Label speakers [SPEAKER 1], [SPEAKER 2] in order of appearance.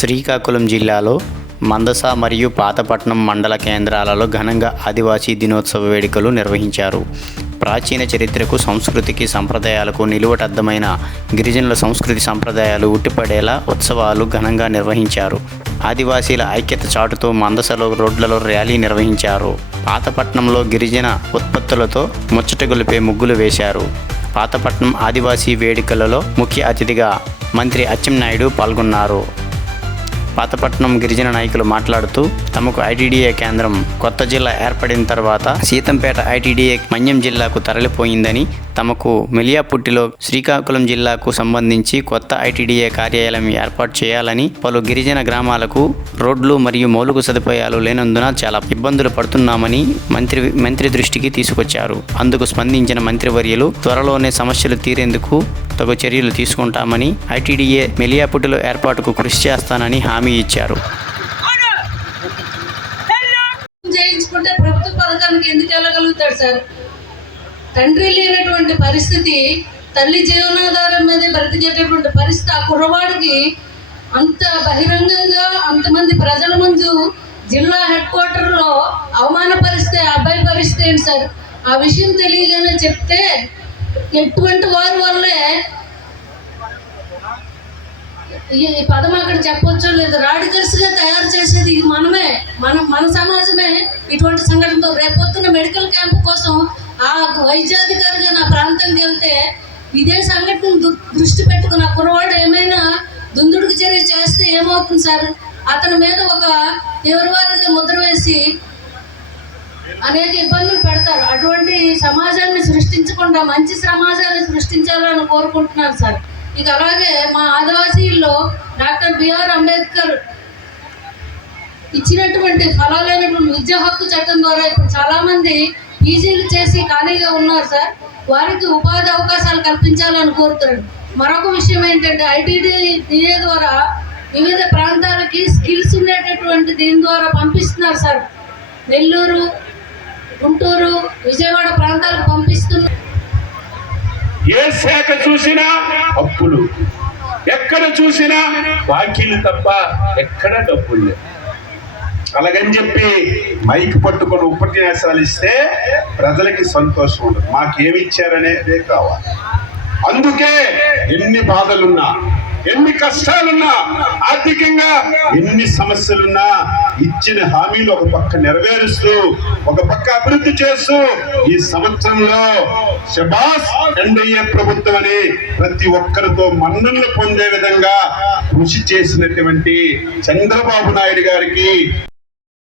[SPEAKER 1] శ్రీకాకుళం జిల్లాలో మందస మరియు పాతపట్నం మండల కేంద్రాలలో ఘనంగా ఆదివాసీ దినోత్సవ వేడుకలు నిర్వహించారు. ప్రాచీన చరిత్రకు సంస్కృతికి సంప్రదాయాలకు నిలువటద్దమైన గిరిజనుల సంస్కృతి సంప్రదాయాలు ఉట్టిపడేలా ఉత్సవాలు ఘనంగా నిర్వహించారు. ఆదివాసీల ఐక్యత చాటుతో మందసలో రోడ్లలో ర్యాలీ నిర్వహించారు. పాతపట్నంలో గిరిజన ఉత్పత్తులతో ముచ్చటగొలిపే ముగ్గులు వేశారు. పాతపట్నం ఆదివాసీ వేడుకలలో ముఖ్య అతిథిగా మంత్రి అచ్చెన్నాయుడు పాల్గొన్నారు. పాతపట్నం గిరిజన నాయకులు మాట్లాడుతూ తమకు ఐటీడీఏ కేంద్రం కొత్త జిల్లా ఏర్పడిన తర్వాత సీతంపేట ఐటీడీఏ మన్యం జిల్లాకు తరలిపోయిందని తమకు మెలియాపుట్టిలో శ్రీకాకుళం జిల్లాకు సంబంధించి కొత్త ఐటీడీఏ కార్యాలయం ఏర్పాటు చేయాలని పలు గిరిజన గ్రామాలకు రోడ్లు మరియు మౌలిక సదుపాయాలు లేనందున చాలా ఇబ్బందులు పడుతున్నామని మంత్రి మంత్రి దృష్టికి తీసుకొచ్చారు. అందుకు స్పందించిన మంత్రివర్యులు త్వరలోనే సమస్యలు తీరేందుకు తగు చర్యలు తీసుకుంటామని ఐటీడీఏ మెలియాపుటిలో ఏర్పాటుకు కృషి చేస్తానని హామీ ఇచ్చారు.
[SPEAKER 2] చేయించుకుంటే ప్రభుత్వ పథకానికి ఎందుకు వెళ్ళగలుగుతాడు సార్? తండ్రి లేనటువంటి పరిస్థితి తల్లి జీవనాధారం మీద బ్రతికేటటువంటి పరిస్థితి ఆ కుర్రవాడికి అంత బహిరంగంగా అంతమంది ప్రజల ముందు జిల్లా హెడ్ క్వార్టర్లో అవమానపరిస్తే ఆ అబ్బాయి పరిస్థితి ఏంటి సార్? ఆ విషయం తెలియగానే చెప్తే ఎటువంటి వారి వల్లే ఈ పదం అక్కడ చెప్పొచ్చో లేదు రాడికర్స్గా తయారు చేసేది మనమే. మన మన సమాజమే ఇటువంటి సంఘటనతో రేపొత్తున్న మెడికల్ క్యాంప్ కోసం ఆ వైద్యాధికారిగా నా ప్రాంతానికి వెళ్తే ఇదే సంఘటన దృష్టి పెట్టుకుని ఆ కుర్రవాడు ఏమైనా దుందుడుకు చర్య చేస్తే ఏమవుతుంది సార్? అతని మీద ఒక తీవ్రవాదిగా ముద్ర వేసి అనేక ఇబ్బందులు పెడతారు. అటువంటి సమాజాన్ని సృష్టించకుండా మంచి సమాజాన్ని సృష్టించాలని కోరుకుంటున్నాను సార్. ఇక అలాగే మా ఆదివాసీల్లో డాక్టర్ బిఆర్ అంబేద్కర్ ఇచ్చినటువంటి ఫలాలైనటువంటి విద్యా హక్కు చట్టం ద్వారా ఇప్పుడు చాలామంది పీజీలు చేసి ఖాళీగా ఉన్నారు సార్. వారికి ఉపాధి అవకాశాలు కల్పించాలని కోరుతున్నాడు. మరొక విషయం ఏంటంటే ఐటీడీ ద్వారా వివిధ ప్రాంతాలకి స్కిల్స్ ఉండేటటువంటి దీని ద్వారా పంపిస్తున్నారు సార్. నెల్లూరు గుంటూరు విజయవాడ ప్రాంతాలకు పంపిస్తున్నారు
[SPEAKER 3] ఏ శాఖ చూసినా అప్పులు. ఎక్కడ చూసినా బాకీలు తప్ప ఎక్కడ డబ్బులు లేవు. అలాగని చెప్పి మైక్ పట్టుకొని ఉపన్యాసాలు ఇస్తే ప్రజలకి సంతోషం ఉండదు. మాకేమి ఇచ్చారనేదే కావాలి. అందుకే ఎన్ని బాధలున్నా ఎన్ని కష్టాలున్నా ఆర్థికంగా ఎన్ని సమస్యలున్నా ఇచ్చిన హామీలు ఒక పక్క నెరవేరుస్తూ ఒక పక్క అభివృద్ధి చేస్తూ ఈ సంవత్సరంలో శబాస్ ఎన్డీఏ ప్రభుత్వం అని ప్రతి ఒక్కరితో మన్ననలు పొందే విధంగా కృషి చేసినటువంటి చంద్రబాబు నాయుడు గారికి